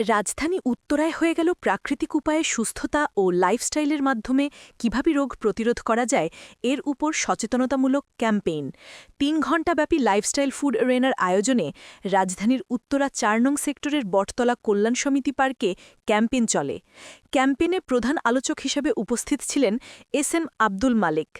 রাজধানী উত্তরায় হয়ে গেল প্রাকৃতিক উপায়ে সুস্থতা ও লাইফস্টাইলের মাধ্যমে কীভাবে রোগ প্রতিরোধ করা যায়, এর উপর সচেতনতামূলক ক্যাম্পেইন। তিন ঘণ্টাব্যাপী লাইফস্টাইল ফুড রেনার আয়োজনে রাজধানীর উত্তরা চার নং সেক্টরের বটতলা কল্যাণ সমিতি পার্কে ক্যাম্পেইন চলে। ক্যাম্পেইনে প্রধান আলোচক হিসেবে উপস্থিত ছিলেন এস এম আব্দুল মালিক।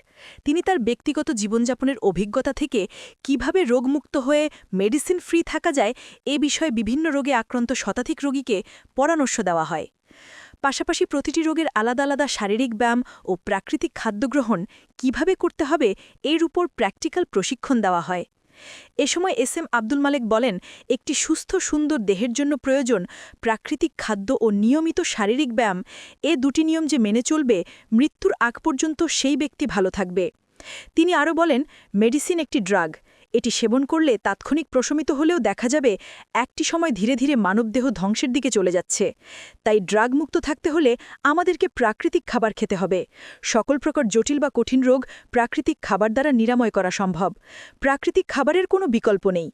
তিনি তার ব্যক্তিগত জীবনযাপনের অভিজ্ঞতা থেকে কীভাবে রোগমুক্ত হয়ে মেডিসিন ফ্রি থাকা যায় এ বিষয়ে বিভিন্ন রোগে আক্রান্ত শতাধিক রোগীকে পরামর্শ দেওয়া হয়। পাশাপাশি প্রতিটি রোগের আলাদা আলাদা শারীরিক ব্যায়াম ও প্রাকৃতিক খাদ্য গ্রহণ কীভাবে করতে হবে এর উপর প্র্যাকটিক্যাল প্রশিক্ষণ দেওয়া হয়। এ সময় এস এম আব্দুল মালেক বলেন, একটি সুস্থ, সুন্দর দেহের জন্য প্রয়োজন প্রাকৃতিক খাদ্য ও নিয়মিত শারীরিক ব্যায়াম। এ দুটি নিয়ম যে মেনে চলবে, মৃত্যুর আগ পর্যন্ত সেই ব্যক্তি ভালো থাকবে। তিনি আরও বলেন, মেডিসিন একটি ড্রাগ। এটি সেবন করলে তাৎক্ষণিক প্রশমিত হলেও দেখা যাবে একটি সময় ধীরে ধীরে মানবদেহ ধ্বংসের দিকে চলে যাচ্ছে। তাই ড্রাগমুক্ত থাকতে হলে আমাদেরকে প্রাকৃতিক খাবার খেতে হবে। সকল প্রকার জটিল বা কঠিন রোগ প্রাকৃতিক খাবার দ্বারা নিরাময় করা সম্ভব। প্রাকৃতিক খাবারের কোনো বিকল্প নেই।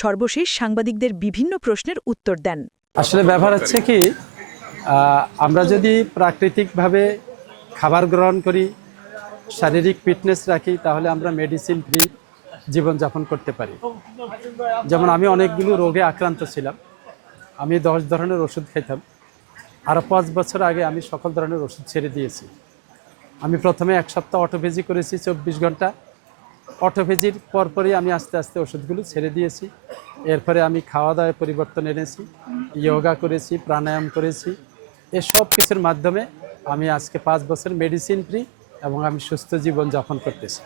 সর্বশেষ সাংবাদিকদের বিভিন্ন প্রশ্নের উত্তর দেন। আসলে ব্যাপার হচ্ছে কি আমরা যদি প্রাকৃতিকভাবে খাবার গ্রহণ করি, শারীরিক ফিটনেস রাখি, তাহলে আমরা মেডিসিন ফ্রি জীবনযাপন করতে পারি। যেমন আমি অনেকগুলো রোগে আক্রান্ত ছিলাম। আমি দশ ধরনের ওষুধ খেতাম। আরও পাঁচ বছর আগে আমি সকল ধরনের ওষুধ ছেড়ে দিয়েছি। আমি প্রথমে এক সপ্তাহ অটোফেজি করেছি চব্বিশ ঘণ্টা। অটোফেজির পরপরই আমি আস্তে আস্তে ওষুধগুলো ছেড়ে দিয়েছি। এরপরে আমি খাওয়া দাওয়ায় পরিবর্তন এনেছি। যোগা করেছি, প্রাণায়াম করেছি। এসব কিছুর মাধ্যমে আমি আজকে পাঁচ বছর মেডিসিন ফ্রি এবং আমি সুস্থ জীবন যাপন করতেছি।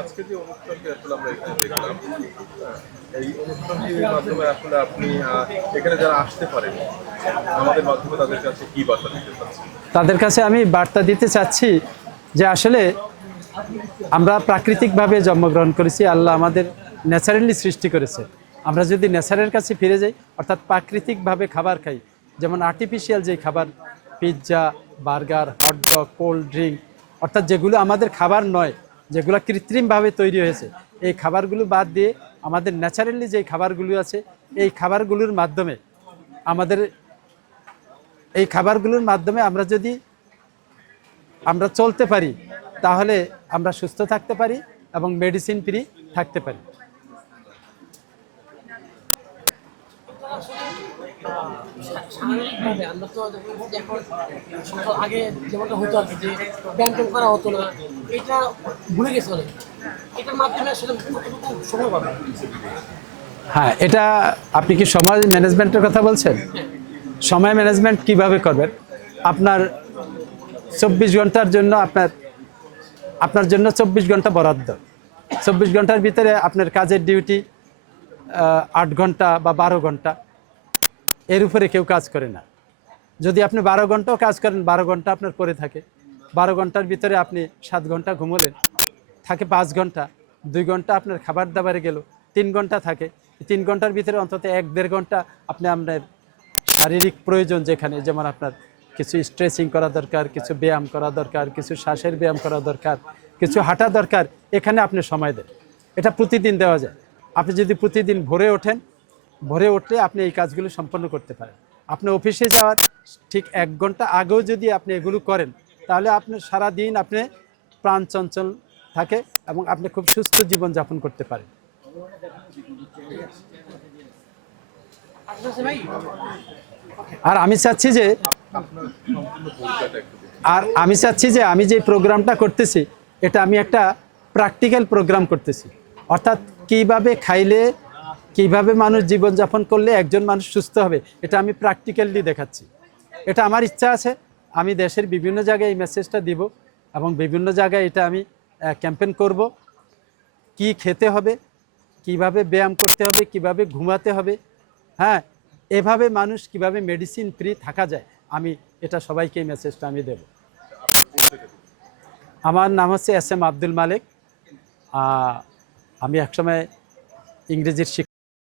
আজকে যে অনুষ্ঠানটি আসলে আমরা এখানে দেখলাম এই অনুষ্ঠানটির মাধ্যমে আসলে আপনি এখানে যারা আসতে পারেন, আমাদের মাধ্যমে তাদের কাছে কি বার্তা দিতে তাদের কাছে আমি বার্তা দিতে চাচ্ছি যে আসলে আমরা প্রাকৃতিকভাবে জন্মগ্রহণ করেছি, আল্লাহ আমাদের ন্যাচারালি সৃষ্টি করেছে। আমরা যদি ন্যাচারের কাছে ফিরে যাই, অর্থাৎ প্রাকৃতিকভাবে খাবার খাই, যেমন আর্টিফিশিয়াল যে খাবার pizza burger hot dog cold drink অর্থাৎ যেগুলো আমাদের খাবার নয় যেগুলো কৃত্রিমভাবে তৈরি হয়েছে, এই খাবারগুলো বাদ দিয়ে আমাদের ন্যাচারালি যে খাবারগুলো আছে, এই খাবারগুলোর মাধ্যমে আমাদের, এই খাবারগুলোর মাধ্যমে আমরা যদি আমরা চলতে পারি, তাহলে আমরা সুস্থ থাকতে পারি এবং মেডিসিন ফ্রি থাকতে পারি। আমরা তো এখন আগে যেমনটা হতো আর কি যে ট্যায়াম করা হতো না এটা ভুলে গেছে অনেক। এটার মাধ্যমে আসলে কতটুকু সময় পাবে? হ্যাঁ এটা আপনি কি সময় ম্যানেজমেন্টের কথা বলছেন? সময় ম্যানেজমেন্ট কীভাবে করবেন? আপনার চব্বিশ ঘণ্টার জন্য আপনার আপনার জন্য চব্বিশ ঘণ্টা বরাদ্দ। চব্বিশ ঘণ্টার ভিতরে আপনার কাজের ডিউটি আট ঘণ্টা বা বারো ঘণ্টা। এর উপরে কেউ কাজ করে না। যদি আপনি বারো ঘন্টাও কাজ করেন, বারো ঘণ্টা আপনার পরে থাকে। বারো ঘণ্টার ভিতরে আপনি সাত ঘণ্টা ঘুমোলেন, থাকে পাঁচ ঘণ্টা, দুই ঘণ্টা আপনার খাবার দাবারে গেল, তিন ঘণ্টা থাকে। তিন ঘণ্টার ভিতরে অন্তত এক দেড় ঘণ্টা আপনি আপনার শারীরিক প্রয়োজন যেখানে, যেমন আপনার কিছু স্ট্রেচিং করা দরকার, কিছু ব্যায়াম করা দরকার, কিছু শ্বাসের ব্যায়াম করা দরকার, কিছু হাঁটা দরকার, এখানে আপনি সময় দেন। এটা প্রতিদিন দেওয়া যায়। আপনি যদি প্রতিদিন ভোরে ওঠেন ভোরে উঠলে আপনি এই কাজগুলো সম্পন্ন করতে পারেন আপনি অফিসে যাওয়ার ঠিক এক ঘণ্টা আগেও যদি আপনি এগুলো করেন, তাহলে আপনি সারা দিন আপনি প্রাণ চঞ্চল থাকে এবং আপনি খুব সুস্থ জীবন যাপন করতে পারেন আর আমি চাচ্ছি যে। আর আমি চাচ্ছি যে আমি যে প্রোগ্রামটা করতেছি, এটা আমি একটা প্র্যাকটিক্যাল প্রোগ্রাম করতেছি অর্থাৎ কীভাবে খাইলে কীভাবে মানুষ জীবনযাপন করলে একজন মানুষ সুস্থ হবে, এটা আমি প্র্যাকটিক্যালি দেখাচ্ছি। এটা আমার ইচ্ছা আছে, আমি দেশের বিভিন্ন জায়গায় এই মেসেজটা দিব এবং বিভিন্ন জায়গায় এটা আমি ক্যাম্পেন করব। কি খেতে হবে, কীভাবে ব্যায়াম করতে হবে, কীভাবে ঘুমাতে হবে হ্যাঁ এভাবে মানুষ কীভাবে মেডিসিন ফ্রি থাকা যায়, আমি এটা সবাইকে এই মেসেজটা আমি দেব। আমার নাম হচ্ছে এস এম আব্দুল মালিক আমি একসময় ইংরেজির